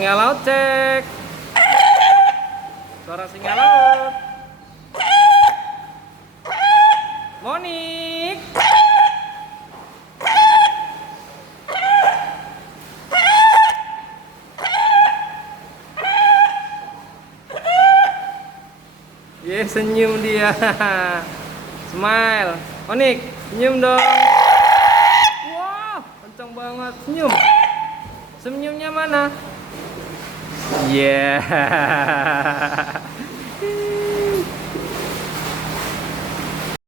singa laut cek. Suara singa laut. Monik. Ye, senyum dia. Smile. Monik, senyum dong. Wow, kencang banget. Senyum. Senyumnya mana? Yeah.